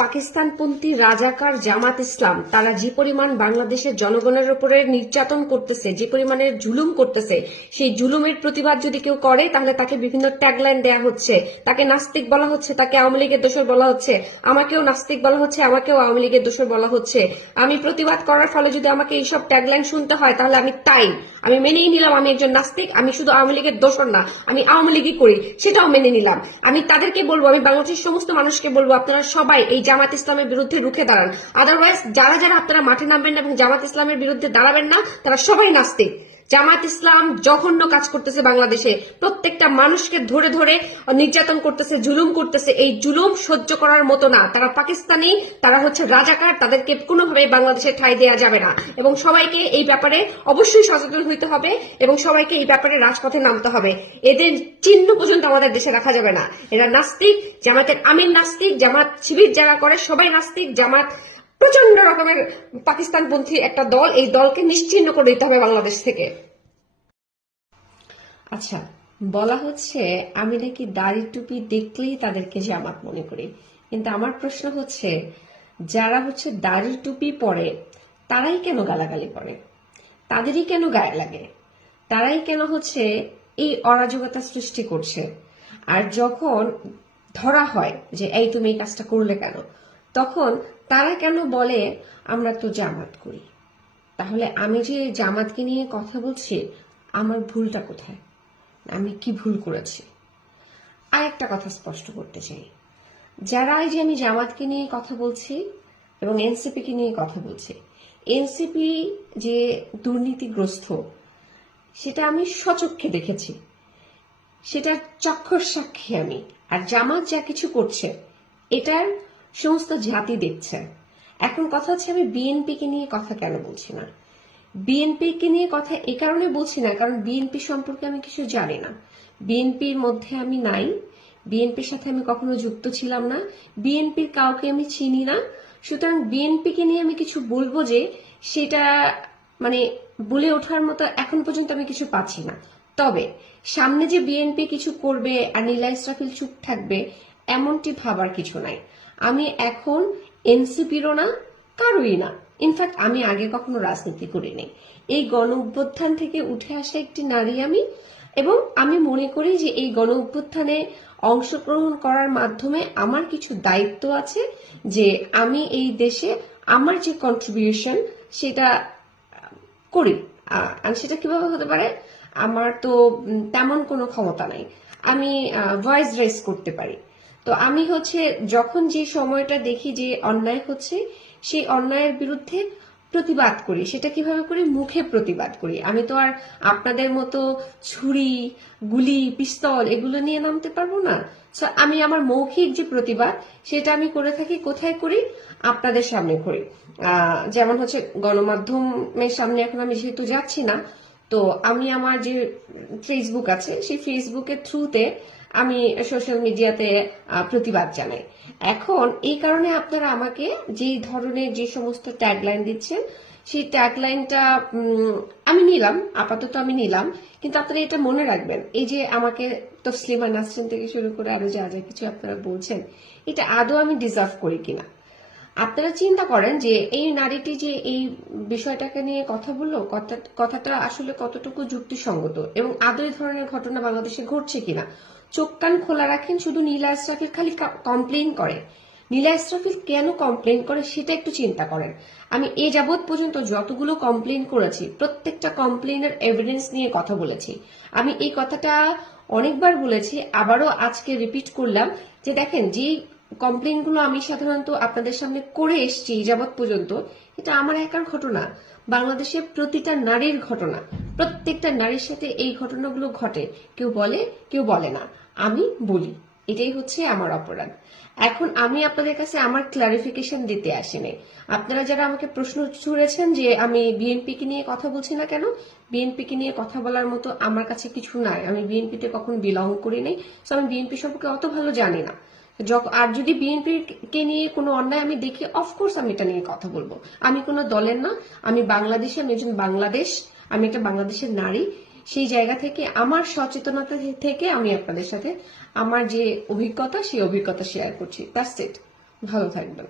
পাকিস্তানপন্থী রাজাকার জামাত ইসলাম, তারা যে পরিমাণ বাংলাদেশের জনগণের উপরে নির্যাতন করতেছে, যে পরিমাণে জুলুম করতেছে, সেই জুলুমের প্রতিবাদ যদি কেউ করে, তাহলে তাকে বিভিন্ন ট্যাগলাইন দেয়া হচ্ছে। তাকে নাস্তিক বলা হচ্ছে, তাকে আওয়ামী লীগের দোষর বলা হচ্ছে। আমাকেও নাস্তিক বলা হচ্ছে, আমাকেও আওয়ামী লীগের দোষর বলা হচ্ছে। আমি প্রতিবাদ করার ফলে যদি আমাকে এইসব ট্যাগলাইন শুনতে হয়, তাহলে আমি তাই। আমি মেনেই নিলাম, আমি একজন নাস্তিক, আমি শুধু আওয়ামী লীগের দোষর না, আমি আওয়ামী লীগই করি, সেটাও মেনে নিলাম। আমি তাদেরকে বলব, আমি বাংলাদেশের সমস্ত মানুষকে বলব, আপনারা সবাই এই জামাত ইসলামের বিরুদ্ধে রুখে দাঁড়ান। আদারওয়াইজ যারা যারা আপনারা মাঠে নামবেন এবং জামাত ইসলামের বিরুদ্ধে দাঁড়াবেন না, তারা সবাই নাস্তিক। জামাত ইসলাম জঘন্য কাজ করতেছে বাংলাদেশে। প্রত্যেকটা মানুষকে ধরে ধরে নির্যাতন করতেছে, জুলুম করতেছে। এই জুলুম সহ্য করার মতো না। তারা পাকিস্তানি, তারা হচ্ছে রাজাকার, তাদেরকে কোনোভাবে বাংলাদেশে ঠাঁই দেওয়া যাবে না। এবং সবাইকে এই ব্যাপারে অবশ্যই সচেতন হইতে হবে এবং সবাইকে এই ব্যাপারে রাজপথে নামতে হবে। এদের চিহ্ন পর্যন্ত আমাদের দেশে রাখা যাবে না। এরা নাস্তিক জামাতের আমির নাস্তিক জামাত শিবির যারা করে, সবাই নাস্তিক জামাত প্রচণ্ড রকমের পাকিস্তানপন্থী একটা দল, এই দলকে নিশ্চিহ্ন করে দিতে হবে বাংলাদেশ থেকে। আচ্ছা বলা হচ্ছে আমি নাকি দাড়ি টুপি দেখলেই তাদেরকে জামাত মনে করি। কিন্তু আমার প্রশ্ন হচ্ছে, যারা হচ্ছে দাড়ি টুপি পরে, তারাই কেন গালাগালি করে? তাদেরই কেন গায়ে লাগে? তারাই কেন হচ্ছে এই অরাজকতা সৃষ্টি করছে? আর যখন ধরা হয় যে, এই তুমি এই কাজটা করলে কেন? তখন তারা কেন বলে, আমরা তো জামাত করি তাহলে আমি যে জামাতকে নিয়ে কথা বলছি, আমার ভুলটা কোথায়? আমি কি ভুল করেছি? আর একটা কথা স্পষ্ট করতে চাই। যারা এই যে আমি জামাতকে নিয়ে কথা বলছি এবং এনসিপি কে নিয়ে কথা বলছি, এনসিপি যে দুর্নীতিগ্রস্ত, সেটা আমি সচক্ষে দেখেছি। সেটার চক্ষর সাক্ষী আমি। আর জামাত যা কিছু করছে, এটার সমস্ত জাতি দেখছে এখন কথা হচ্ছে আমি বিএনপি কে নিয়ে কথা কেন বলছি না? বিএনপি কে নিয়ে কথা এ কারণে বলছি না, কারণ বিএনপি সম্পর্কে আমি কিছু জানি না। বিএনপির মধ্যে আমি নাই, বিএনপির সাথে আমি কখনো যুক্ত ছিলাম না, বিএনপির কাউকে আমি চিনি না। সুতরাং বিএনপি কে নিয়ে আমি কিছু বলব যে, সেটা মানে বলে ওঠার মতো এখন পর্যন্ত আমি কিছু পাচ্ছি না। তবে সামনে যে বিএনপি কিছু করবে আর নীলা ইসরাফিল চুপ থাকবে, এমনটি ভাবার কিছু নাই। আমি এখন এনসিপিরও না কারোই না। ইনফ্যাক্ট আমি আগে কখনো রাজনীতি করিনি। এই গণ অভ্যুত্থান থেকে উঠে আসা একটি নারী আমি, এবং আমি মনে করি যে এই গণ অভ্যুত্থানে অংশগ্রহণ করার মাধ্যমে আমার কিছু দায়িত্ব আছে, যে আমি এই দেশে আমার যে কন্ট্রিবিউশন সেটা করি। আর সেটা কীভাবে হতে পারে? আমার তো তেমন কোনো ক্ষমতা নাই। আমি ভয়েস রেস করতে পারি। তো আমি হচ্ছে যখন যে সময়টা দেখি যে অন্যায় হচ্ছে, সেই অন্যায়ের বিরুদ্ধে প্রতিবাদ করি। সেটা কীভাবে করি? মুখে প্রতিবাদ করি। আমি তো আর আপনাদের মতো ছুরি, গুলি, পিস্তল এগুলো নিয়ে নামতে পারব না। আমি আমার মৌখিক যে প্রতিবাদ, সেটা আমি করে থাকি, কোথায় করি? আপনাদের সামনে করি। যেমন হচ্ছে গণমাধ্যমের সামনে এখন আমি যেহেতু যাচ্ছি না, তো আমি আমার যে ফেসবুক আছে, সেই ফেসবুকের থ্রুতে আমি সোশ্যাল মিডিয়াতে প্রতিবাদ জানাই। এখন এই কারণে আপনারা আমাকে যে ধরনের যে সমস্ত ট্যাগলাইন দিচ্ছেন, সেই ট্যাগলাইনটা আমি নিলাম, আপাতত আমি নিলাম, কিন্তু আপনারা এটা মনে রাখবেন। এই যে আমাকে তসলিমা নাসরিন থেকে শুরু করে আরও যা যা কিছু আপনারা বলছেন, এটা আদৌ আমি ডিজার্ভ করি কিনা? আপনারা চিন্তা করেন যে এই নারীটি যে এই বিষয়টাকে নিয়ে কথা বলল, কথা- কথাটা আসলে কতটুকু যুক্তিসঙ্গত এবং আদৌ ধরনের ঘটনা বাংলাদেশে ঘটছে কিনা? চোখ কান খোলা রাখেন, শুধু নীলা ইসরাফিল খালি কমপ্লেন করে। নীলা ইসরাফিল কেন কমপ্লেন করে সেটা একটু চিন্তা করেন। আমি এ যাবৎ পর্যন্ত যতগুলো কমপ্লেন করেছি, প্রত্যেকটা কমপ্লেনের এভিডেন্স নিয়ে কথা বলেছি। আমি এই কথাটা অনেকবার বলেছি, আবারও আজকে রিপিট করলাম যে দেখেন যে কমপ্লেনগুলো আমি সাধারণত আপনাদের সামনে করে এসেছি যাবৎ পর্যন্ত। এটা আমার একার ঘটনা। বাংলাদেশের প্রতিটা নারীর ঘটনা। প্রত্যেকটা নারীর সাথে এই ঘটনাগুলো ঘটে। কেউ বলে কেউ বলে না। আমি বলি। এটাই হচ্ছে আমার অপরাধ। এখন আমি আপনাদের কাছে আমার ক্লারিফিকেশন দিতে আসিনি। আপনারা যারা আমাকে প্রশ্ন ছুড়েছেন যে আমি বিএনপি কে নিয়ে কথা বলছি না কেন বিএনপি কে নিয়ে কথা বলার মতো আমার কাছে কিছু নাই। আমি বিএনপিতে কখন বিলং করি নাই। তো আমি বিএনপি সম্পর্কে অত ভালো জানি না। আর যদি বিএনপি কে নিয়ে কোনো অন্যায় আমি দেখি অফকোর্স আমি এটা নিয়ে কথা বলব। আমি কোনো দলের না, আমি বাংলাদেশে, আমি একজন বাংলাদেশ, আমি একটা বাংলাদেশের নারী। সেই জায়গা থেকে, আমার সচেতনতা থেকে আমি আপনাদের সাথে আমার যে অভিজ্ঞতা, সেই অভিজ্ঞতা শেয়ার করছি। তার ইট ভালো থাকবেন।